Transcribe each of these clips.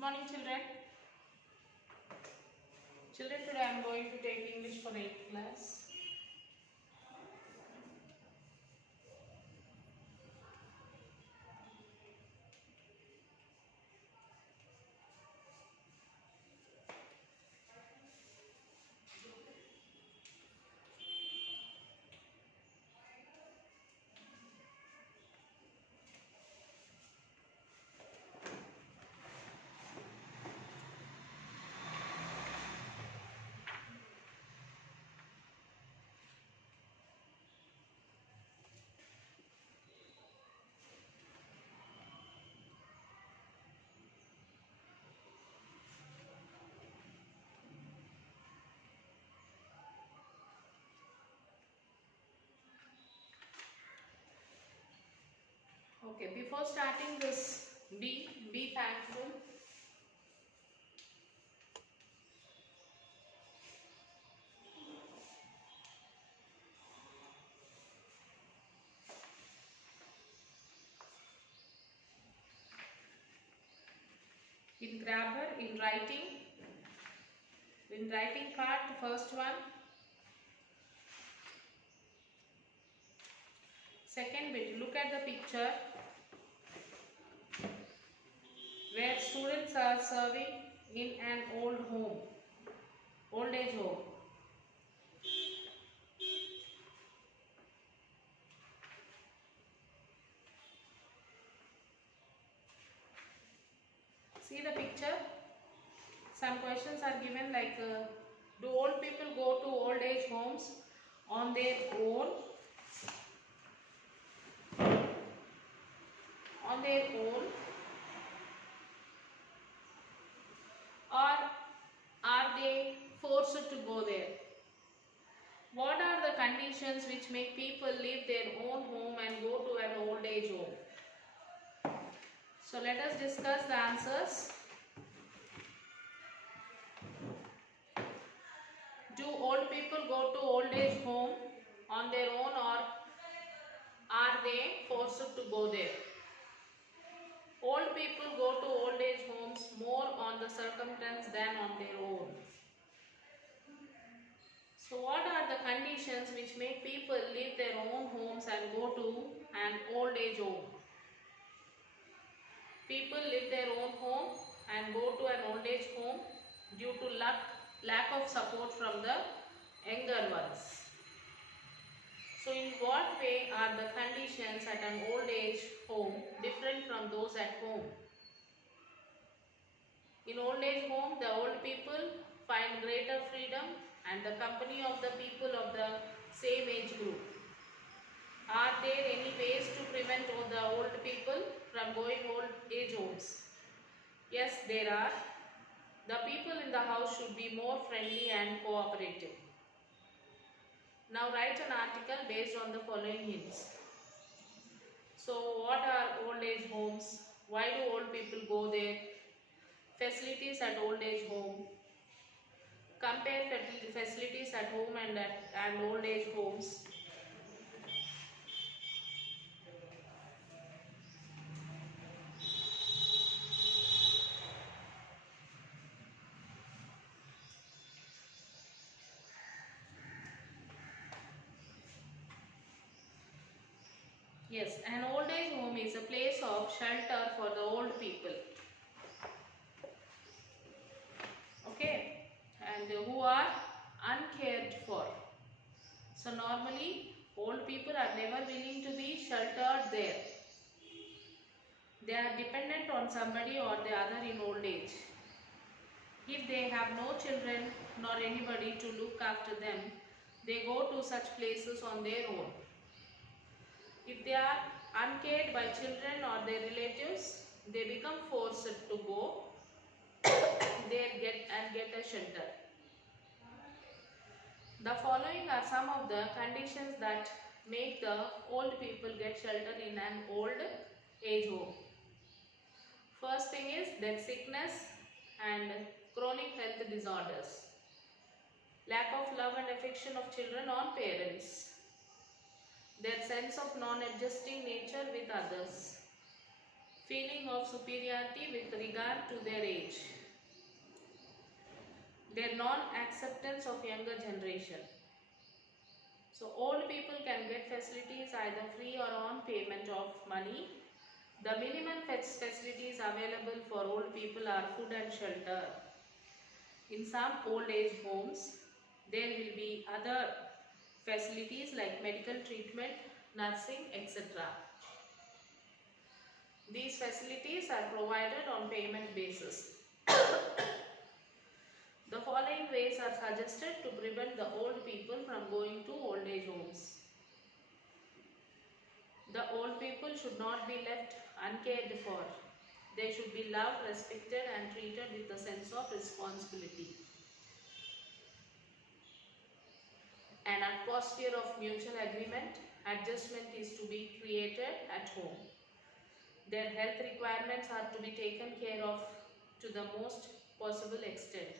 Morning, children. Children, today I am going to take English for 8th class. Okay, before starting this, be thankful. In grammar, in writing part, the first one. Second bit, look at the picture where students are serving in an old age home. See the picture? Some questions are given like, do old people go to old age homes on their own? Or are they forced to go there? What are the conditions which make people leave their own home and go to an old age home? So let us discuss the answers. Do old people go to old age home on their own, or are they forced to go there? Old people go to old age homes more on the circumstance than on their own. So what are the conditions which make people leave their own homes and go to an old age home? People leave their own home and go to an old age home due to lack of support from the younger ones. So in what way are the conditions at an old age home different from those at home? In old age home, the old people find greater freedom and the company of the people of the same age group. Are there any ways to prevent the old people from going old age homes? Yes, there are. The people in the house should be more friendly and cooperative. Now write an article based on the following hints. So what are old age homes? Why do old people go there? Facilities at old age home. Compare facilities at home and old age homes. Yes, an old age home is a place of shelter for the old people. Okay, and who are uncared for. So normally old people are never willing to be sheltered there. They are dependent on somebody or the other in old age. If they have no children nor anybody to look after them, they go to such places on their own. If they are uncared by children or their relatives, they become forced to go there get a shelter. The following are some of the conditions that make the old people get shelter in an old age home. First thing is their sickness and chronic health disorders. Lack of love and affection of children on parents. Their sense of non-adjusting nature with others. feeling of superiority with regard to their age, their non-acceptance of younger generation. So old people can get facilities either free or on payment of money. The minimum facilities available for old people are food and shelter. In some old age homes, there will be other facilities like medical treatment, nursing, etc. These facilities are provided on payment basis. The following ways are suggested to prevent the old people from going to old age homes. The old people should not be left uncared for. They should be loved, respected and treated with a sense of responsibility. An atmosphere of mutual agreement, adjustment is to be created at home. Their health requirements are to be taken care of to the most possible extent.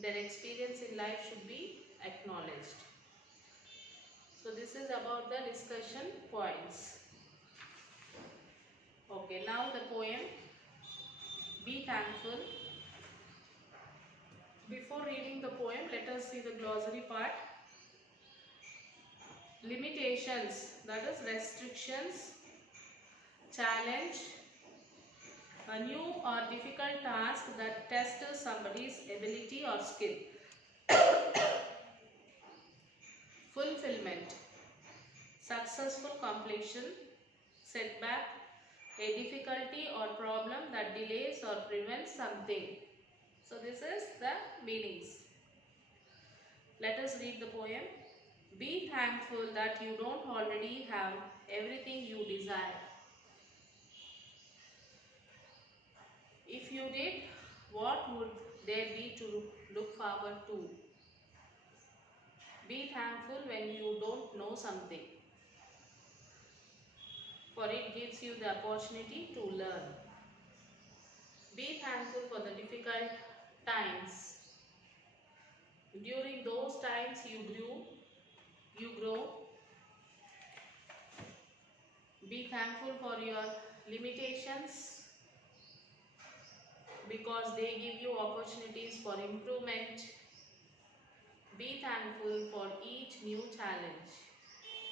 Their experience in life should be acknowledged. So this is about the discussion points. Okay, now the poem, Be Thankful. Before reading the poem, let us see the glossary part. Limitations, that is restrictions, challenge, a new or difficult task that tests somebody's ability or skill. Fulfillment, successful completion, setback, a difficulty or problem that delays or prevents something. So this is the meanings. Let us read the poem. Be thankful that you don't already have everything you desire. If you did, what would there be to look forward to? Be thankful when you don't know something, for it gives you the opportunity to learn. Be thankful for the difficult times. During those times you grow. Be thankful for your limitations because they give you opportunities for improvement. Be thankful for each new challenge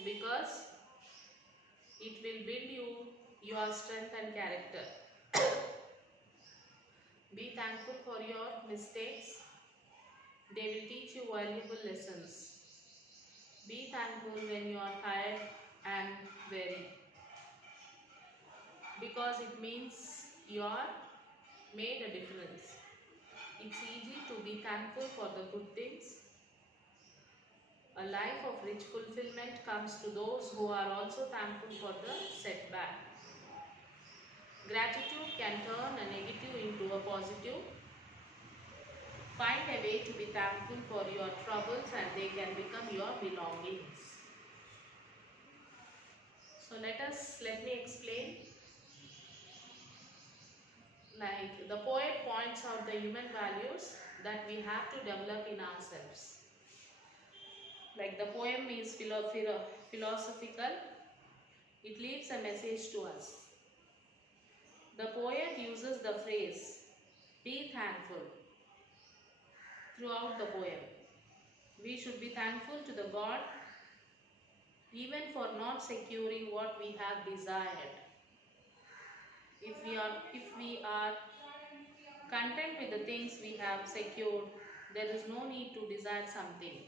because it will build your strength and character. Be thankful for your mistakes. They will teach you valuable lessons. Be thankful when you are tired and weary because it means you are made a difference. It's easy to be thankful for the good things. A life of rich fulfillment comes to those who are also thankful for the setback. Gratitude can turn a negative into a positive. Find a way to be thankful for your troubles and they can become your belongings. So let me explain. Like the poet points out the human values that we have to develop in ourselves. Like the poem is philosophical. It leaves a message to us. The poet uses the phrase, be thankful, throughout the poem. We should be thankful to the God even for not securing what we have desired. If we are content with the things we have secured, there is no need to desire something.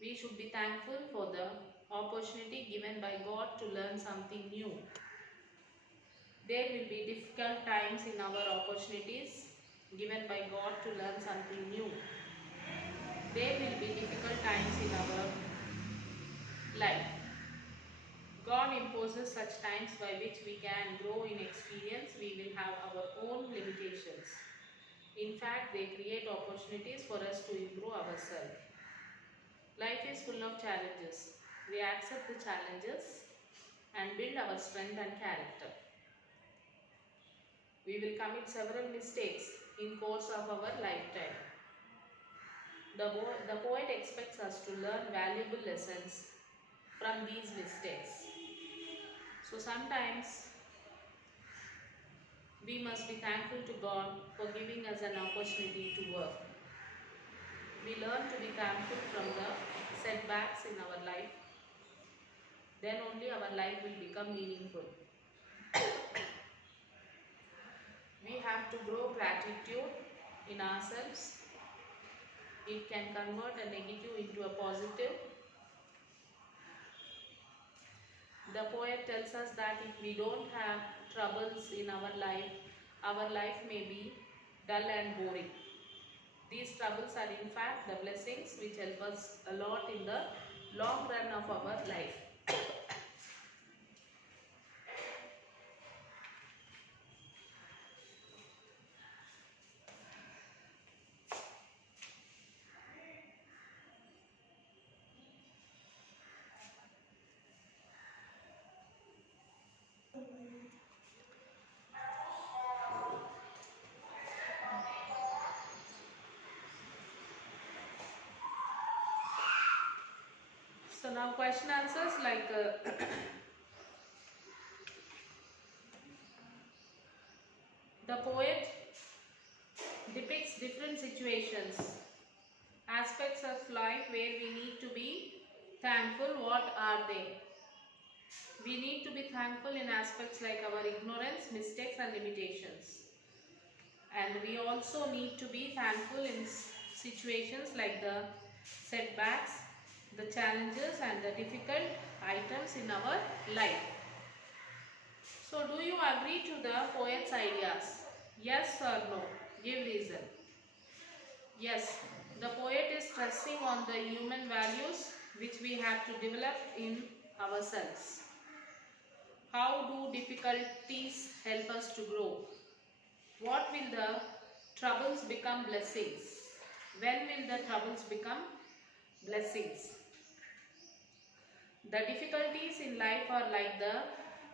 We should be thankful for the opportunity given by God to learn something new. There will be difficult times in our opportunities given by God to learn something new. There will be difficult times in our life. God imposes such times by which we can grow in experience. We will have our own limitations. In fact, they create opportunities for us to improve ourselves. Life is full of challenges. We accept the challenges and build our strength and character. We will commit several mistakes in course of our lifetime. The poet expects us to learn valuable lessons from these mistakes. So sometimes we must be thankful to God for giving us an opportunity to work. We learn to be thankful from the setbacks in our life. Then only our life will become meaningful. We have to grow gratitude in ourselves. It can convert a negative into a positive. The poet tells us that if we don't have troubles in our life may be dull and boring. These troubles are in fact the blessings which help us a lot in the long run of our life. So now question answers like the poet depicts different situations, aspects of life where we need to be thankful. What are they? We need to be thankful in aspects like our ignorance, mistakes and limitations. And we also need to be thankful in situations like the setbacks, the challenges and the difficult items in our life. So do you agree to the poet's ideas? Yes or no? Give reason. Yes, the poet is stressing on the human values which we have to develop in ourselves. How do difficulties help us to grow? What will the troubles become blessings? When will the troubles become blessings? The difficulties in life are like the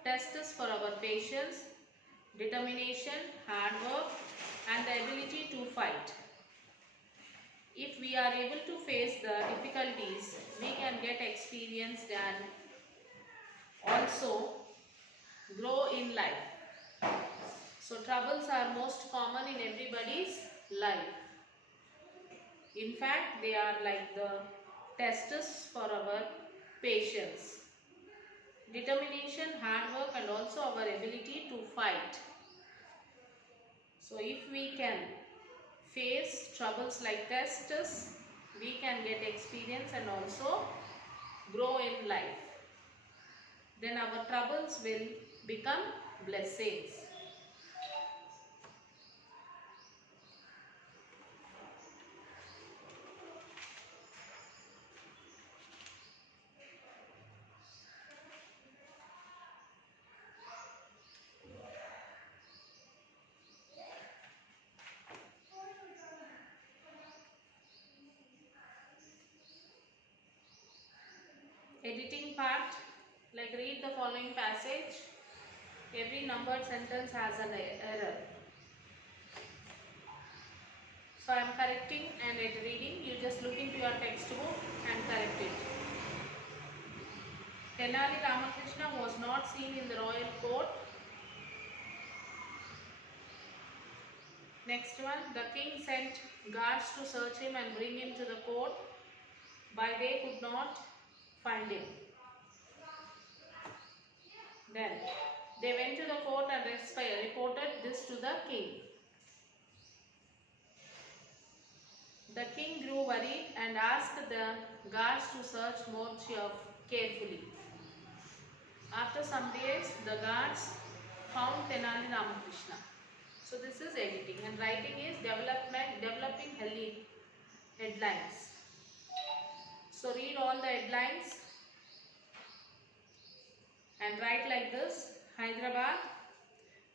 tests for our patience, determination, hard work and the ability to fight. If we are able to face the difficulties, we can get experience and also grow in life. So troubles are most common in everybody's life. In fact, they are like the tests for our patience, determination, hard work and also our ability to fight. So if we can face troubles like tests, we can get experience and also grow in life. Then our troubles will become blessings. Editing part, like read the following passage. Every numbered sentence has an error. So I am correcting and reading. You just look into your textbook and correct it. Tenali Ramakrishna was not seen in the royal court. Next one, the king sent guards to search him and bring him to the court, but they could not find him. Then they went to the court and reported this to the king. The king grew worried and asked the guards to search more carefully. After some days, the guards found Tenali Ramakrishna. So this is editing, and writing is developing headlines. So read all the headlines and write like this. Hyderabad,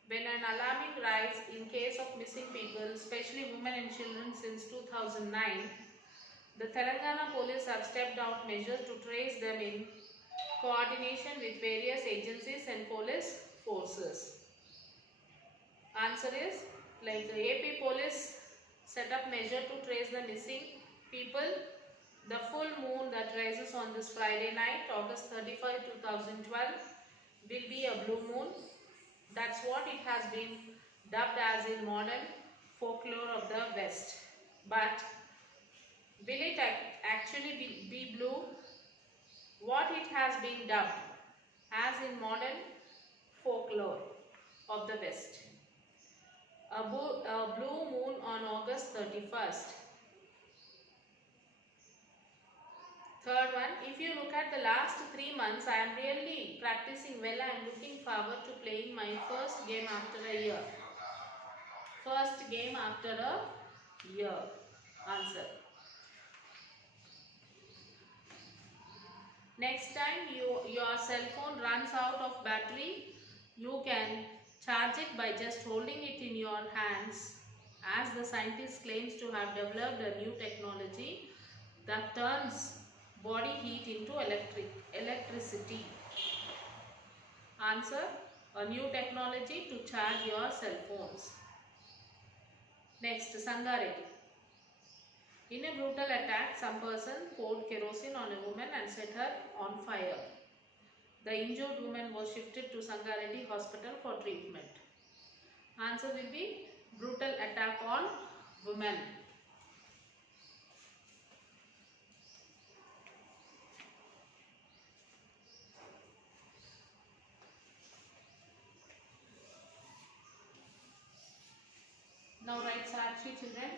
when an alarming rise in case of missing people, especially women and children since 2009, the Telangana police have stepped out measures to trace them in coordination with various agencies and police forces. Answer is like the AP police set up measure to trace the missing people. The full moon that rises on this Friday night, August 35, 2012 will be a blue moon. That's what it has been dubbed as in modern folklore of the West. But will it actually be blue? What it has been dubbed as in modern folklore of the West. A blue moon on August 31st. Third one, if you look at the last 3 months, I am really practicing well. I am looking forward to playing my first game after a year. First game after a year. Answer. Next time your cell phone runs out of battery, you can charge it by just holding it in your hands, as the scientist claims to have developed a new technology that turns body heat into electricity. Answer, a new technology to charge your cell phones. Next, Sangareddy. In a brutal attack, some person poured kerosene on a woman and set her on fire. The injured woman was shifted to Sangareddy Hospital for treatment. Answer will be brutal attack on women. Now write Sakshi, children.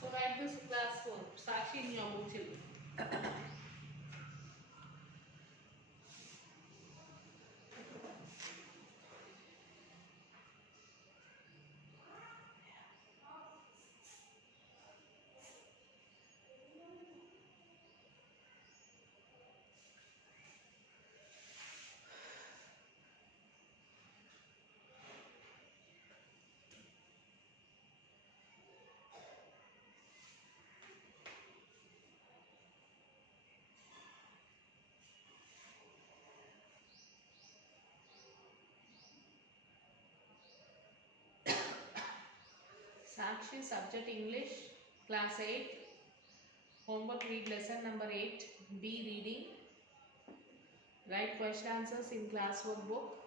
So write this class for Sakshi in your book, children. Sakshi, subject English, class 8. Homework, read lesson number 8, B reading. Write question answers in class workbook.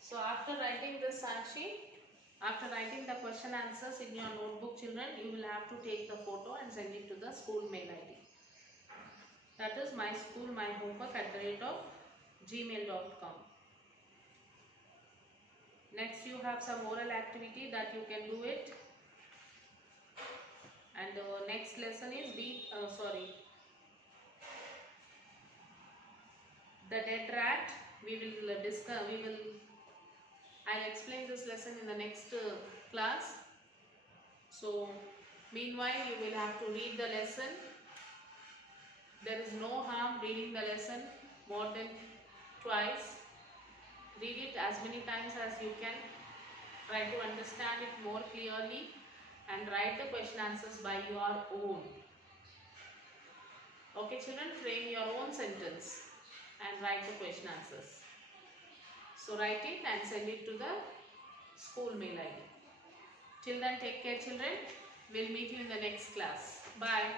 So after writing this, Sakshi, after writing the question answers in your notebook, children, you will have to take the photo and send it to the school mail ID. That is myschoolmyhomework@gmail.com. Next, you have some oral activity that you can do it. And the next lesson is the dead rat. We will discuss. I'll explain this lesson in the next class. So, meanwhile, you will have to read the lesson. There is no harm reading the lesson more than twice. Read it as many times as you can. Try to understand it more clearly and write the question answers by your own. Okay, children, frame your own sentence and write the question answers. So write it and send it to the school mail ID. Till then, take care, children. We'll meet you in the next class. Bye.